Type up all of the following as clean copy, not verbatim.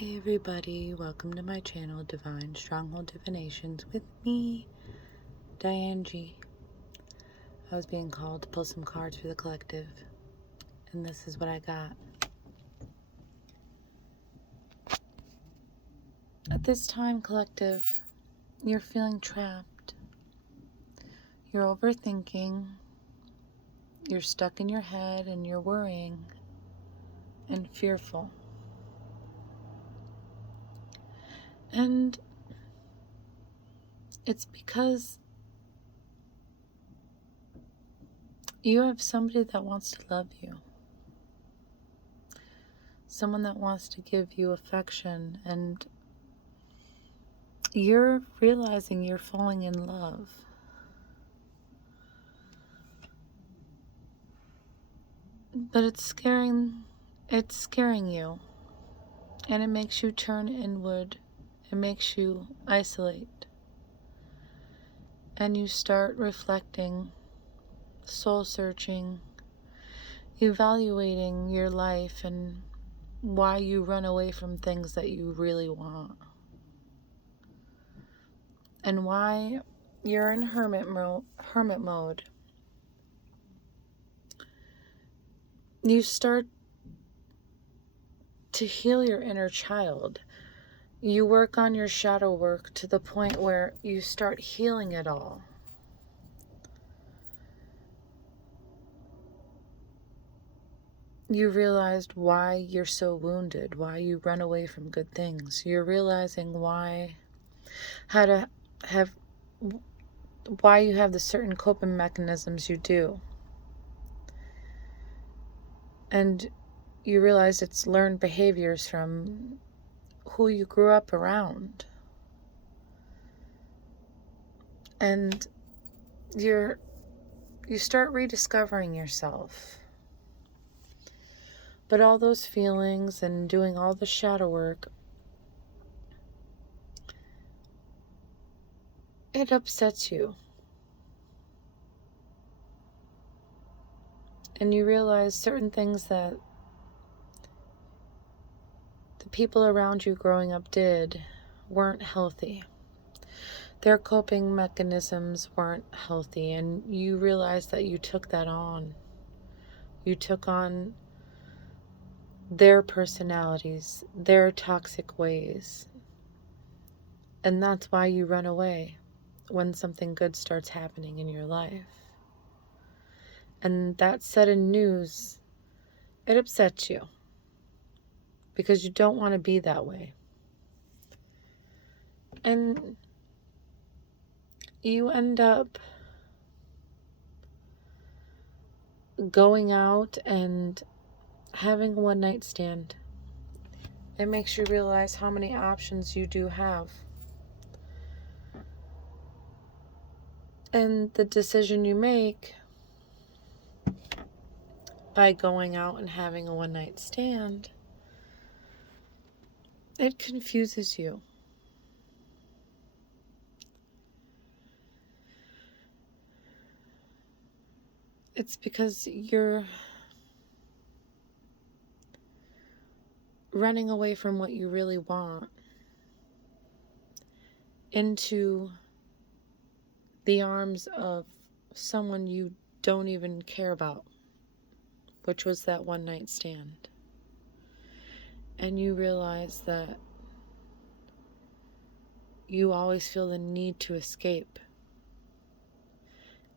Hey everybody, welcome to my channel, Divine Stronghold Divinations, with me, Diane G. I was being called to pull some cards for the collective, and this is what I got. At this time, collective, you're feeling trapped. You're overthinking, you're stuck in your head, and you're worrying and fearful. And it's because you have somebody that wants to love you. Someone that wants to give you affection, and you're realizing you're falling in love. But it's scaring you, and it makes you turn inward. It makes you isolate. And you start reflecting, soul searching, evaluating your life and why you run away from things that you really want. And why you're in hermit mode. You start to heal your inner child. You work on your shadow work to the point where you start healing it all. You realized why you're so wounded, why you run away from good things. You're realizing why you have the certain coping mechanisms you do. And you realize it's learned behaviors from who you grew up around. And you start rediscovering yourself. But all those feelings and doing all the shadow work, it upsets you. And you realize certain things that the people around you growing up did weren't healthy. Their coping mechanisms weren't healthy, and you realize that you took that on. You took on their personalities, their toxic ways. And that's why you run away when something good starts happening in your life. And that sudden news, it upsets you because you don't want to be that way. And you end up going out and having a one-night stand. It makes you realize how many options you do have. And the decision you make by going out and having a one-night stand, it confuses you. It's because you're running away from what you really want into the arms of someone you don't even care about, which was that one night stand. And you realize that you always feel the need to escape.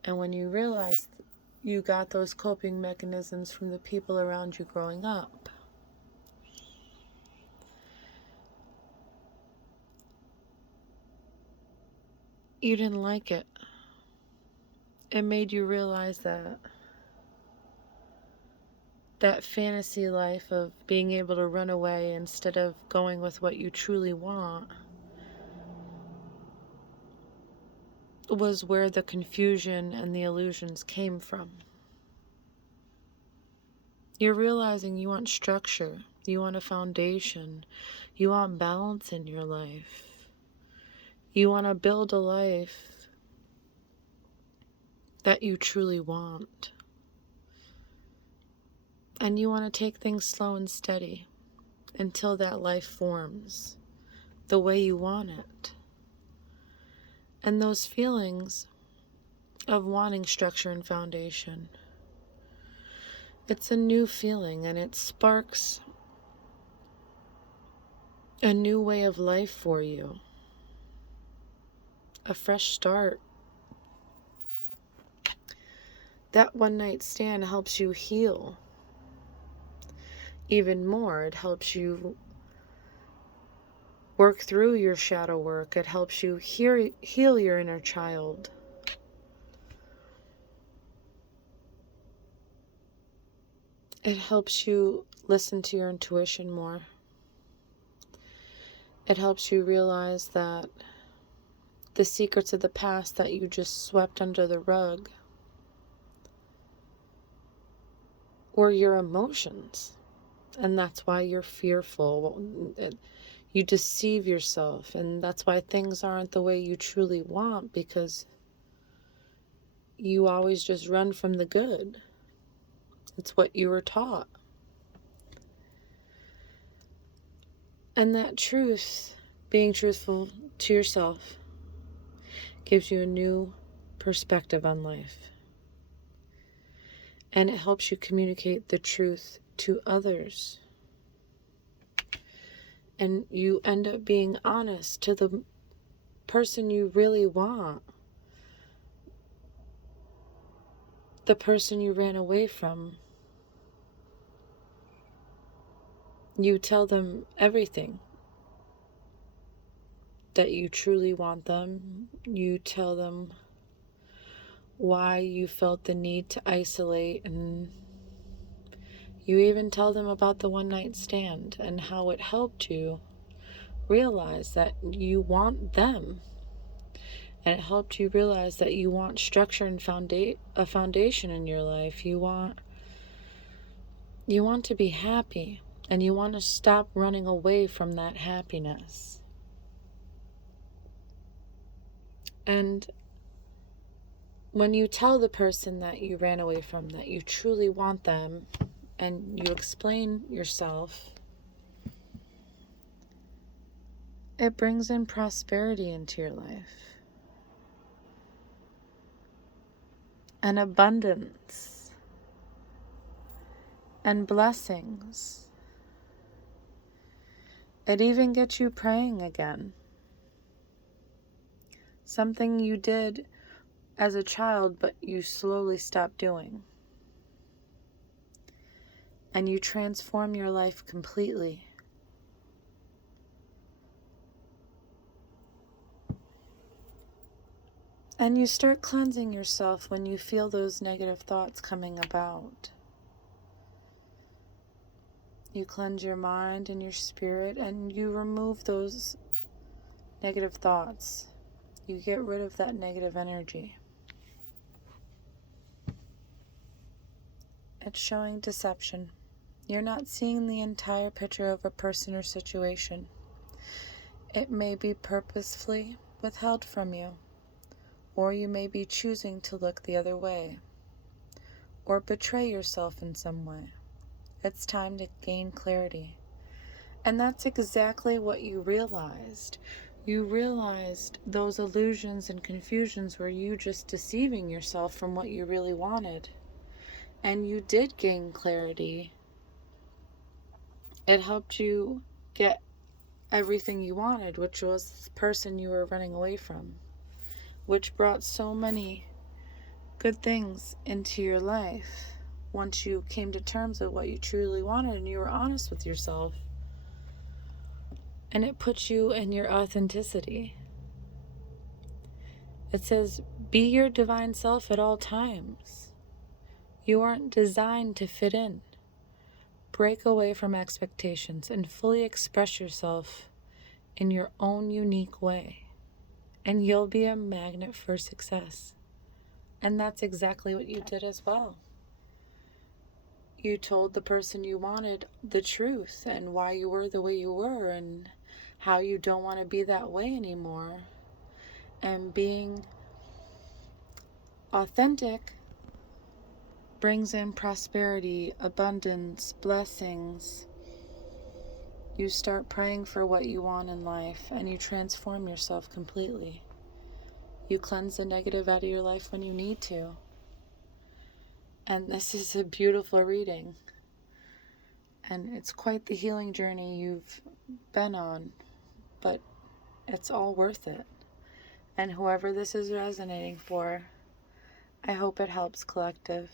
And when you realize you got those coping mechanisms from the people around you growing up, you didn't like it. It made you realize that fantasy life of being able to run away instead of going with what you truly want was where the confusion and the illusions came from. You're realizing you want structure, you want a foundation, you want balance in your life. You want to build a life that you truly want. And you want to take things slow and steady. until that life forms the way you want it. And those feelings of wanting structure and foundation, it's a new feeling, and it sparks a new way of life for you, a fresh start. That one night stand helps you heal even more. It helps you work through your shadow work. It helps you heal your inner child. It helps you listen to your intuition more. It helps you realize that the secrets of the past that you just swept under the rug were your emotions. And that's why you're fearful. You deceive yourself. And that's why things aren't the way you truly want, because you always just run from the good. It's what you were taught. And that truth, being truthful to yourself, gives you a new perspective on life. And it helps you communicate the truth to others. And you end up being honest to the person you really want, the person you ran away from. You tell them everything that you truly want them. You tell them why you felt the need to isolate, and you even tell them about the one night stand and how it helped you realize that you want them. And it helped you realize that you want structure and a foundation in your life. You want to be happy, and you want to stop running away from that happiness. And when you tell the person that you ran away from that you truly want them, and you explain yourself, it brings in prosperity into your life, and abundance, and blessings. It even gets you praying again. Something you did as a child, but you slowly stopped doing. And you transform your life completely. And you start cleansing yourself when you feel those negative thoughts coming about. You cleanse your mind and your spirit, and you remove those negative thoughts. You get rid of that negative energy. It's showing deception. You're not seeing the entire picture of a person or situation. It may be purposefully withheld from you, or you may be choosing to look the other way, or betray yourself in some way. It's time to gain clarity. And that's exactly what you realized. You realized those illusions and confusions were you just deceiving yourself from what you really wanted. And you did gain clarity. It helped you get everything you wanted, which was the person you were running away from, which brought so many good things into your life once you came to terms with what you truly wanted and you were honest with yourself. And it puts you in your authenticity. It says, be your divine self at all times. You aren't designed to fit in. Break away from expectations and fully express yourself in your own unique way. And you'll be a magnet for success. And that's exactly what you did as well. You told the person you wanted the truth and why you were the way you were and how you don't want to be that way anymore. And being authentic brings in prosperity, abundance, blessings, You start praying for what you want in life, and you transform yourself completely. You cleanse the negative out of your life when you need to. And this is a beautiful reading. And it's quite the healing journey you've been on, but it's all worth it. And whoever this is resonating for, I hope it helps, collective.